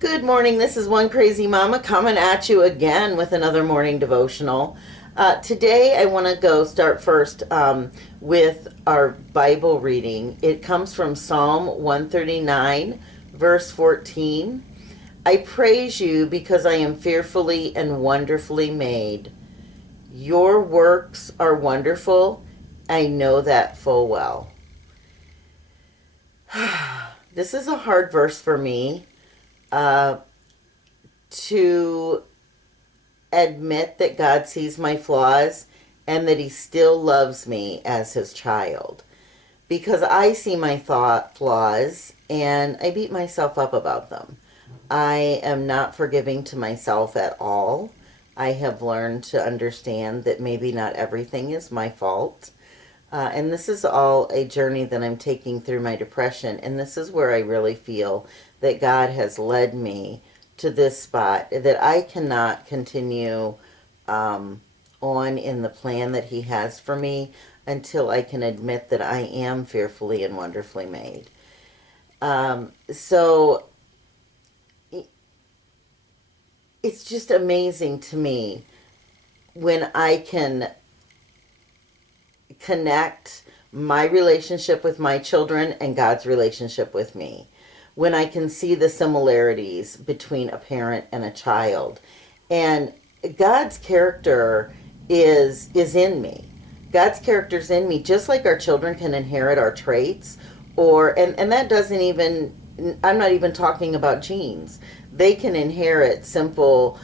Good morning. This is One Crazy Mama coming at you again with another morning devotional. Today, I want to go start first with our Bible reading. It comes from Psalm 139, verse 14. I praise you because I am fearfully and wonderfully made. Your works are wonderful. I know that full well. This is a hard verse for me. To admit that God sees my flaws and that he still loves me as his child. Because I see my flaws and I beat myself up about them. I am not forgiving to myself at all. I have learned to understand that maybe not everything is my fault. And this is all a journey that I'm taking through my depression. And this is where I really feel that God has led me to this spot, that I cannot continue on in the plan that he has for me until I can admit that I am fearfully and wonderfully made. So it's just amazing to me when I can connect my relationship with my children and God's relationship with me. When I can see the similarities between a parent and a child. And God's character is in me. God's character's in me, just like our children can inherit our traits, and that doesn't even, I'm not even talking about genes. They can inherit simple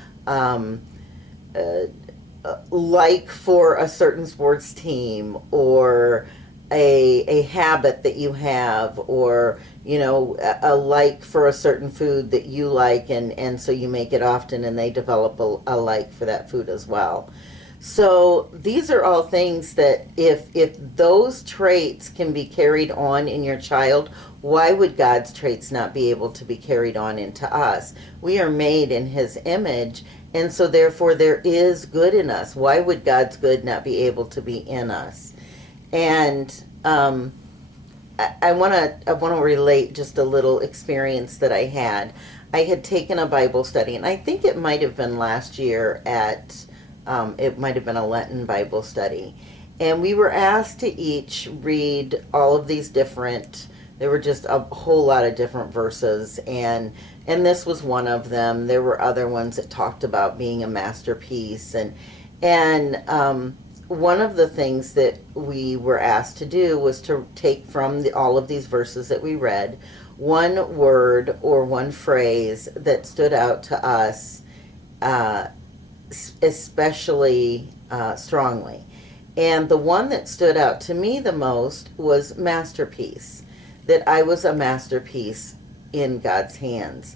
like for a certain sports team, or a habit that you have, or a like for a certain food that you like, and so you make it often, and they develop a like for that food as well. So these are all things that if those traits can be carried on in your child, why would God's traits not be able to be carried on into us? We are made in his image, and so therefore there is good in us. Why would God's good not be able to be in us? And I want to relate just a little experience that I had. I had taken a Bible study, and I think it might have been last year it might have been a Lenten Bible study. And we were asked to each read all of these different, there were just a whole lot of different verses, and this was one of them. There were other ones that talked about being a masterpiece, and one of the things that we were asked to do was to take from all of these verses that we read one word or one phrase that stood out to us especially strongly. And the one that stood out to me the most was masterpiece, that I was a masterpiece in God's hands.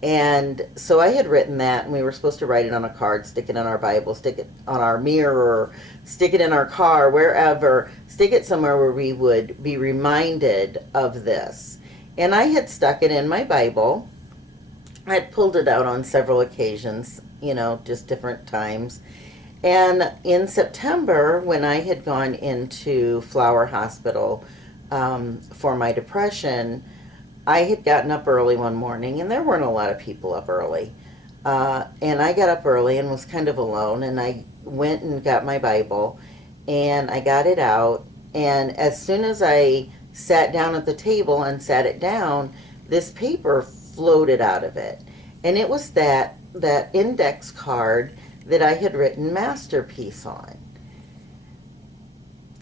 And so I had written that, and we were supposed to write it on a card, stick it on our Bible, stick it on our mirror, stick it in our car, wherever, stick it somewhere where we would be reminded of this. And I had stuck it in my Bible. I had pulled it out on several occasions, just different times. And in September, when I had gone into Flower Hospital for my depression, I had gotten up early one morning, and there weren't a lot of people up early. And I got up early and was kind of alone, and I went and got my Bible, and I got it out. And as soon as I sat down at the table and sat it down, this paper floated out of it. And it was that index card that I had written masterpiece on.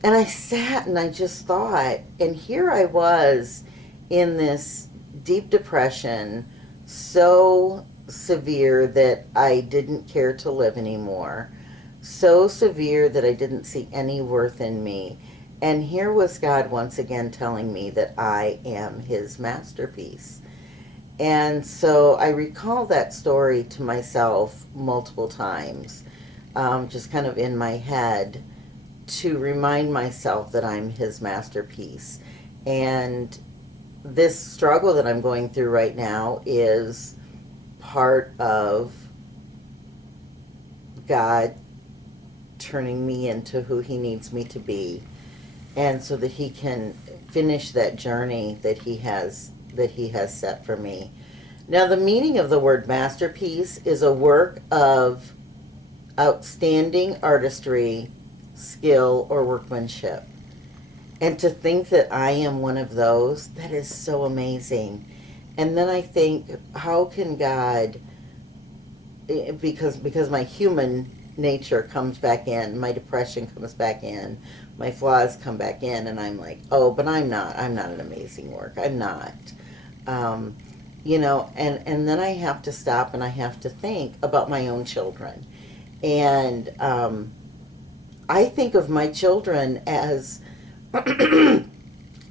And I sat and I just thought, and here I was in this deep depression, so severe that I didn't care to live anymore, so severe that I didn't see any worth in me. And here was God once again telling me that I am his masterpiece. And so I recall that story to myself multiple times, just kind of in my head, to remind myself that I'm his masterpiece. And this struggle that I'm going through right now is part of God turning me into who he needs me to be, and so that he can finish that journey that he has set for me. Now, the meaning of the word masterpiece is a work of outstanding artistry, skill, or workmanship. And to think that I am one of those, that is so amazing. And then I think, how can God, because my human nature comes back in, my depression comes back in, my flaws come back in, and I'm like, oh, but I'm not an amazing work. I'm not. Um, and then I have to stop and I have to think about my own children. And I think of my children as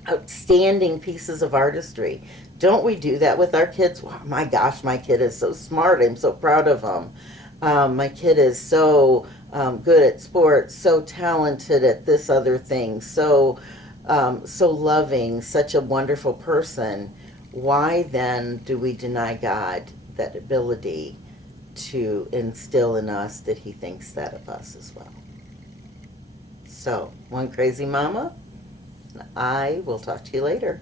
outstanding pieces of artistry. Don't we do that with our kids? Wow, my gosh, my kid is so smart. I'm so proud of him. My kid is so good at sports, so talented at this other thing, so loving, such a wonderful person. Why then do we deny God that ability to instill in us that He thinks that of us as well? So, one crazy mama. I will talk to you later.